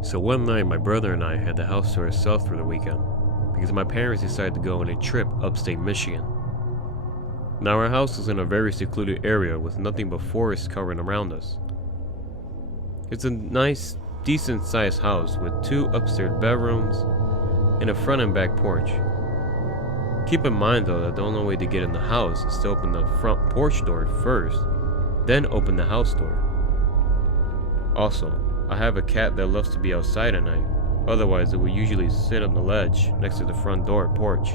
So one night, my brother and I had the house to ourselves for the weekend because my parents decided to go on a trip upstate Michigan. Now our house is in a very secluded area with nothing but forest covering around us. It's a nice, decent sized house with 2 upstairs bedrooms and a front and back porch. Keep in mind though that the only way to get in the house is to open the front porch door first, then open the house door. Also, I have a cat that loves to be outside at night, otherwise it will usually sit on the ledge next to the front door porch,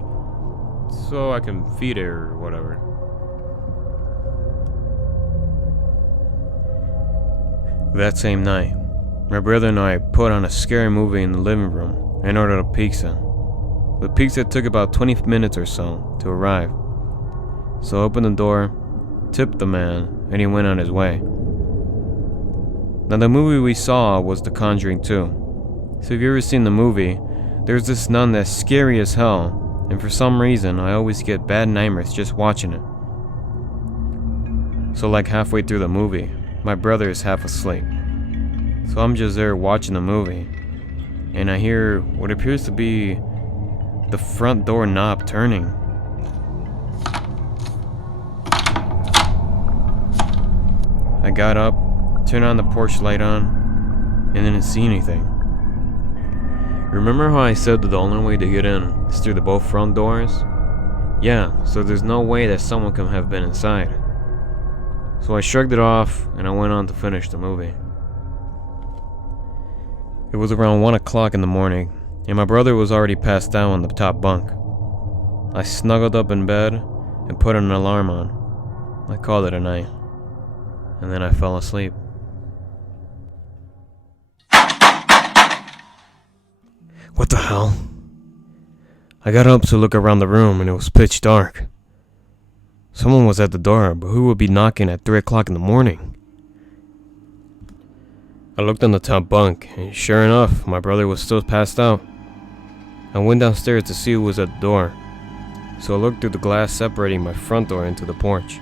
so I can feed it or whatever. That same night, my brother and I put on a scary movie in the living room and ordered a pizza. The pizza took about 20 minutes or so to arrive, so I opened the door, tipped the man, and he went on his way. Now the movie we saw was The Conjuring 2. So if you've ever seen the movie, there's this nun that's scary as hell, and for some reason I always get bad nightmares just watching it. So like halfway through the movie, my brother is half asleep. So I'm just there watching the movie, and I hear what appears to be the front door knob turning. I got up, turned on the porch light on, and didn't see anything. Remember how I said that the only way to get in is through the both front doors? Yeah, so there's no way that someone can have been inside. So I shrugged it off and I went on to finish the movie. It was around 1 o'clock in the morning, and my brother was already passed out on the top bunk. I snuggled up in bed and put an alarm on. I called it a night, and then I fell asleep. What the hell? I got up to look around the room and it was pitch dark. Someone was at the door, but who would be knocking at 3 o'clock in the morning? I looked on the top bunk, and sure enough, my brother was still passed out. I went downstairs to see who was at the door, so I looked through the glass separating my front door into the porch.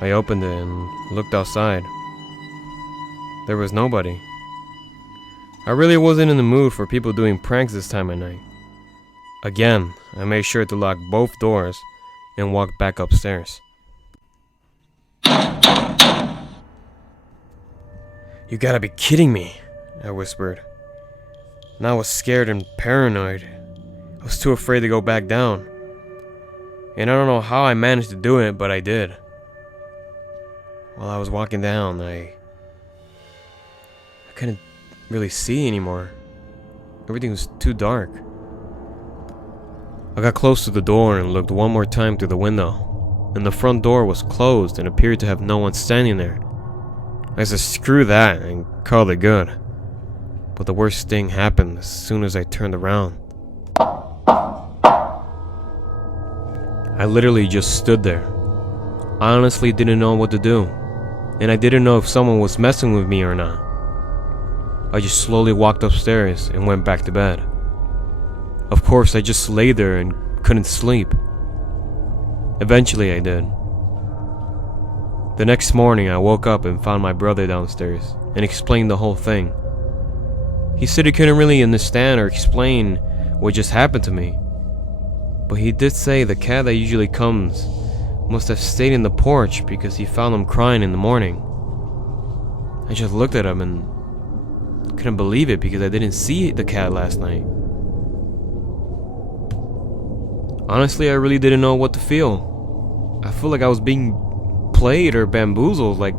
I opened it and looked outside. There was nobody. I really wasn't in the mood for people doing pranks this time of night. Again, I made sure to lock both doors and walked back upstairs. You gotta be kidding me, I whispered. And I was scared and paranoid. I was too afraid to go back down. And I don't know how I managed to do it, but I did. While I was walking down, I couldn't really see anymore. Everything was too dark. I got close to the door and looked one more time through the window, and the front door was closed and appeared to have no one standing there. I said screw that and called it good. But the worst thing happened as soon as I turned around. I literally just stood there. I honestly didn't know what to do, and I didn't know if someone was messing with me or not. I just slowly walked upstairs and went back to bed. Of course, I just lay there and couldn't sleep. Eventually I did. The next morning I woke up and found my brother downstairs and explained the whole thing. He said he couldn't really understand or explain what just happened to me, but he did say the cat that usually comes must have stayed in the porch because he found him crying in the morning. I just looked at him and couldn't believe it because I didn't see the cat last night. Honestly, I really didn't know what to feel. I feel like I was being played or bamboozled, like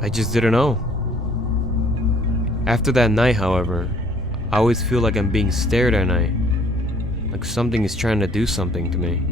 I just didn't know. After that night, however, I always feel like I'm being stared at night, like something is trying to do something to me.